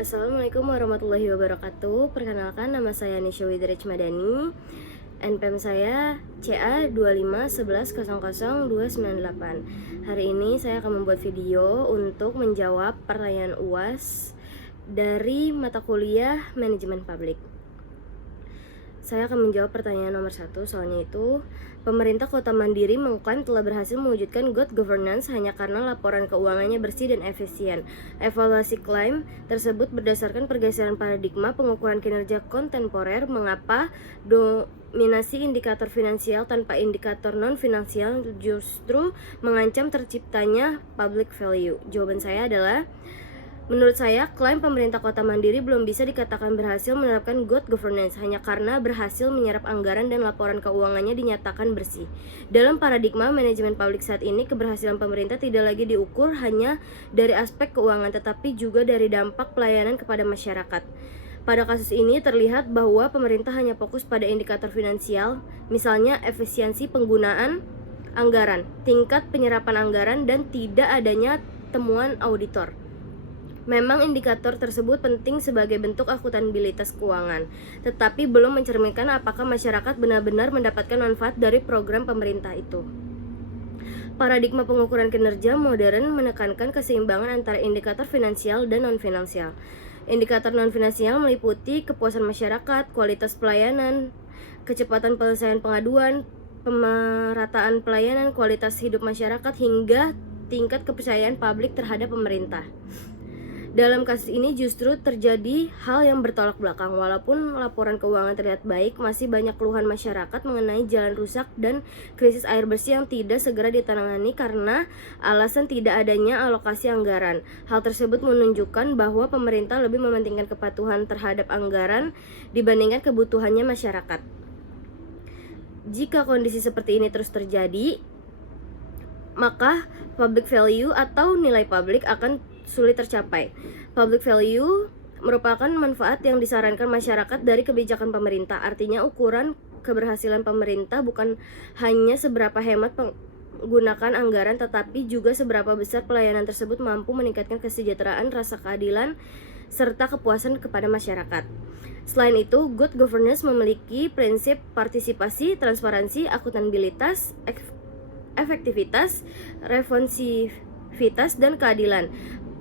Assalamualaikum warahmatullahi wabarakatuh. Perkenalkan, nama saya Nisha Widrich Madani. NPM saya CA2511000298. Hari ini saya akan membuat video untuk menjawab pertanyaan UAS dari mata kuliah Manajemen Publik. Saya akan menjawab pertanyaan nomor 1, soalnya itu pemerintah kota Mandiri mengklaim telah berhasil mewujudkan good governance hanya karena laporan keuangannya bersih dan efisien. Evaluasi klaim tersebut berdasarkan pergeseran paradigma pengukuran kinerja kontemporer. Mengapa dominasi indikator finansial tanpa indikator non-finansial justru mengancam terciptanya public value? Jawaban saya adalah, menurut saya, klaim pemerintah kota Mandiri belum bisa dikatakan berhasil menerapkan good governance hanya karena berhasil menyerap anggaran dan laporan keuangannya dinyatakan bersih. Dalam paradigma manajemen publik saat ini, keberhasilan pemerintah tidak lagi diukur hanya dari aspek keuangan, tetapi juga dari dampak pelayanan kepada masyarakat. Pada kasus ini terlihat bahwa pemerintah hanya fokus pada indikator finansial, misalnya efisiensi penggunaan anggaran, tingkat penyerapan anggaran, dan tidak adanya temuan auditor. Memang indikator tersebut penting sebagai bentuk akuntabilitas keuangan, tetapi belum mencerminkan apakah masyarakat benar-benar mendapatkan manfaat dari program pemerintah itu. Paradigma pengukuran kinerja modern menekankan keseimbangan antara indikator finansial dan non-finansial. Indikator non-finansial meliputi kepuasan masyarakat, kualitas pelayanan, kecepatan penyelesaian pengaduan, pemerataan pelayanan, kualitas hidup masyarakat, hingga tingkat kepercayaan publik terhadap pemerintah. Dalam kasus ini justru terjadi hal yang bertolak belakang. Walaupun laporan keuangan terlihat baik, masih banyak keluhan masyarakat mengenai jalan rusak dan krisis air bersih yang tidak segera ditangani karena alasan tidak adanya alokasi anggaran. Hal tersebut menunjukkan bahwa pemerintah lebih mementingkan kepatuhan terhadap anggaran dibandingkan kebutuhannya masyarakat. Jika kondisi seperti ini terus terjadi, maka public value atau nilai publik akan sulit tercapai. Public value merupakan manfaat yang disarankan masyarakat dari kebijakan pemerintah. Artinya ukuran keberhasilan pemerintah bukan hanya seberapa hemat penggunaan anggaran, tetapi juga seberapa besar pelayanan tersebut mampu meningkatkan kesejahteraan, rasa keadilan, serta kepuasan kepada masyarakat. Selain itu, good governance memiliki prinsip partisipasi, transparansi, akuntabilitas, efektivitas, responsivitas, dan keadilan.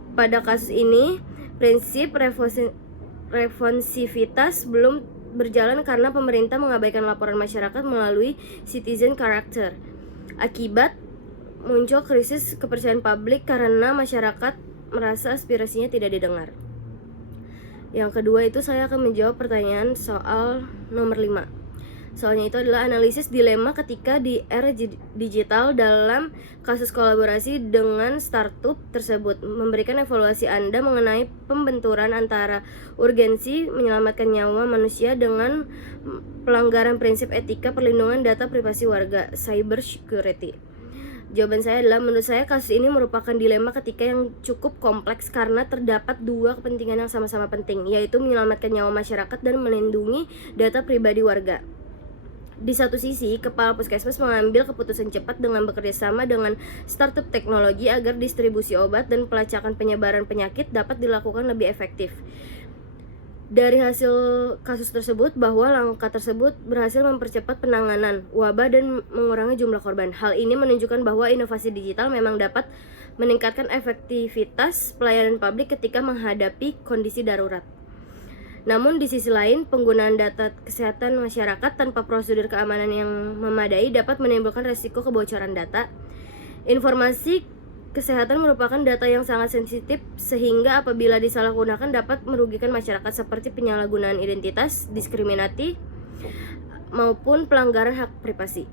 Pada kasus ini, prinsip responsivitas belum berjalan karena pemerintah mengabaikan laporan masyarakat melalui citizen character. Akibat muncul krisis kepercayaan publik karena masyarakat merasa aspirasinya tidak didengar. Yang kedua itu saya akan menjawab pertanyaan soal nomor 5. Soalnya itu adalah analisis dilema ketika di era digital dalam kasus kolaborasi dengan startup tersebut. Memberikan evaluasi Anda mengenai pembenturan antara urgensi menyelamatkan nyawa manusia dengan pelanggaran prinsip etika perlindungan data privasi warga, cyber security. Jawaban saya adalah, menurut saya kasus ini merupakan dilema ketika yang cukup kompleks karena terdapat dua kepentingan yang sama-sama penting, yaitu menyelamatkan nyawa masyarakat dan melindungi data pribadi warga. Di satu sisi, kepala puskesmas mengambil keputusan cepat dengan bekerja sama dengan startup teknologi agar distribusi obat dan pelacakan penyebaran penyakit dapat dilakukan lebih efektif. Dari hasil kasus tersebut bahwa langkah tersebut berhasil mempercepat penanganan wabah dan mengurangi jumlah korban. Hal ini menunjukkan bahwa inovasi digital memang dapat meningkatkan efektivitas pelayanan publik ketika menghadapi kondisi darurat. Namun di sisi lain, penggunaan data kesehatan masyarakat tanpa prosedur keamanan yang memadai dapat menimbulkan resiko kebocoran data. Informasi kesehatan merupakan data yang sangat sensitif sehingga apabila disalahgunakan dapat merugikan masyarakat seperti penyalahgunaan identitas, diskriminasi, maupun pelanggaran hak privasi.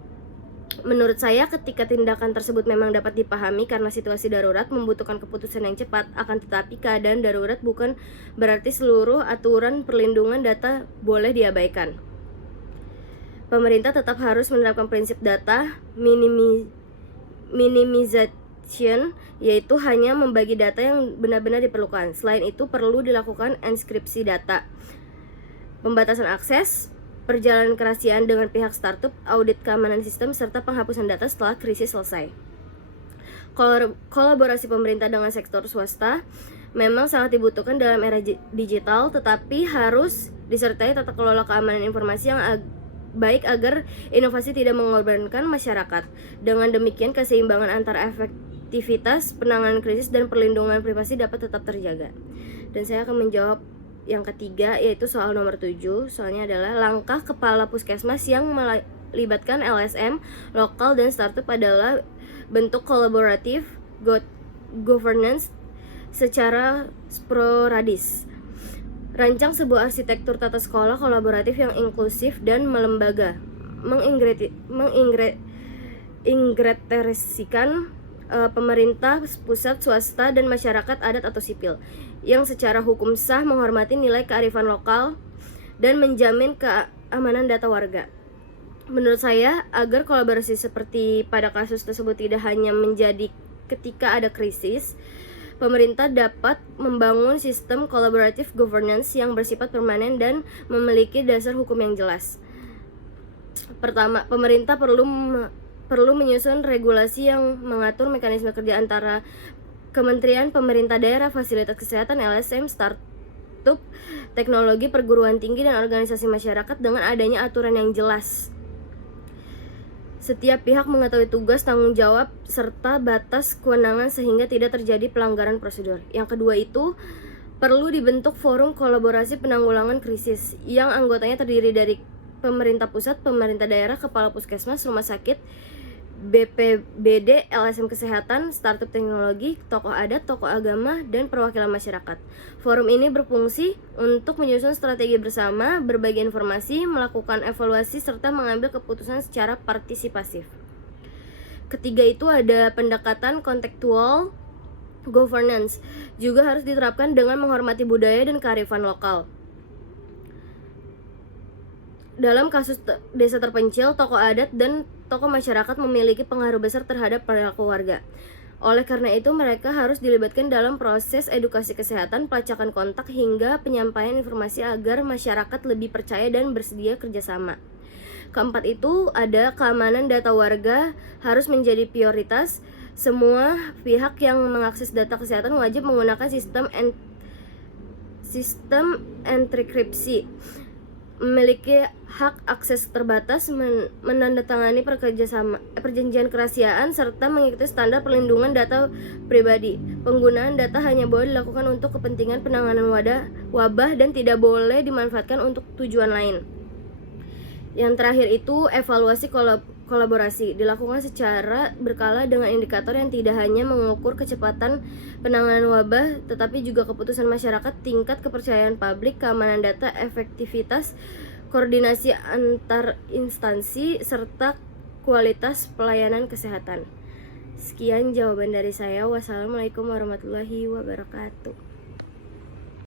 Menurut saya, ketika tindakan tersebut memang dapat dipahami karena situasi darurat membutuhkan keputusan yang cepat, akan tetapi keadaan darurat bukan berarti seluruh aturan perlindungan data boleh diabaikan. Pemerintah tetap harus menerapkan prinsip data minimization, yaitu hanya membagi data yang benar-benar diperlukan. Selain itu, perlu dilakukan enkripsi data, pembatasan akses, perjalanan kerahasiaan dengan pihak startup, audit keamanan sistem, serta penghapusan data setelah krisis selesai. Kolaborasi pemerintah dengan sektor swasta memang sangat dibutuhkan dalam era digital, tetapi harus disertai tata kelola keamanan informasi yang baik agar inovasi tidak mengorbankan masyarakat. Dengan demikian, keseimbangan antara efektivitas penanganan krisis dan perlindungan privasi dapat tetap terjaga. Dan saya akan menjawab yang ketiga, yaitu soal nomor 7. Soalnya adalah langkah kepala puskesmas yang melibatkan LSM, lokal, dan startup adalah bentuk kolaboratif governance secara sporadis. Rancang sebuah arsitektur tata sekolah kolaboratif yang inklusif dan melembaga, mengintegrasikan pemerintah pusat, swasta, dan masyarakat adat atau sipil yang secara hukum sah menghormati nilai kearifan lokal dan menjamin keamanan data warga. Menurut saya, agar kolaborasi seperti pada kasus tersebut tidak hanya menjadi ketika ada krisis, pemerintah dapat membangun sistem collaborative governance yang bersifat permanen dan memiliki dasar hukum yang jelas. Pertama, pemerintah perlu menyusun regulasi yang mengatur mekanisme kerja antara kementerian, pemerintah daerah, fasilitas kesehatan, LSM, startup, teknologi, perguruan tinggi, dan organisasi masyarakat dengan adanya aturan yang jelas. Setiap pihak mengetahui tugas, tanggung jawab, serta batas kewenangan sehingga tidak terjadi pelanggaran prosedur. Yang kedua itu, perlu dibentuk forum kolaborasi penanggulangan krisis yang anggotanya terdiri dari pemerintah pusat, pemerintah daerah, kepala puskesmas, rumah sakit, BPBD, LSM kesehatan, startup teknologi, tokoh adat, tokoh agama, dan perwakilan masyarakat. Forum ini berfungsi untuk menyusun strategi bersama, berbagi informasi, melakukan evaluasi, serta mengambil keputusan secara partisipasif. Ketiga itu ada pendekatan kontekstual governance, juga harus diterapkan dengan menghormati budaya dan kearifan lokal. Dalam kasus desa terpencil, tokoh adat dan tokoh masyarakat memiliki pengaruh besar terhadap perilaku warga. Oleh karena itu, mereka harus dilibatkan dalam proses edukasi kesehatan, pelacakan kontak, hingga penyampaian informasi agar masyarakat lebih percaya dan bersedia kerjasama. Keempat itu ada keamanan data warga harus menjadi prioritas. Semua pihak yang mengakses data kesehatan wajib menggunakan sistem enkripsi, memiliki hak akses terbatas, menandatangani perjanjian kerahasiaan, serta mengikuti standar perlindungan data pribadi. Penggunaan data hanya boleh dilakukan untuk kepentingan penanganan wabah dan tidak boleh dimanfaatkan untuk tujuan lain. Yang terakhir itu evaluasi kolaborasi dilakukan secara berkala dengan indikator yang tidak hanya mengukur kecepatan penanganan wabah, tetapi juga keputusan masyarakat, tingkat kepercayaan publik, keamanan data, efektivitas, koordinasi antar instansi, serta kualitas pelayanan kesehatan. Sekian jawaban dari saya. Wassalamualaikum warahmatullahi wabarakatuh.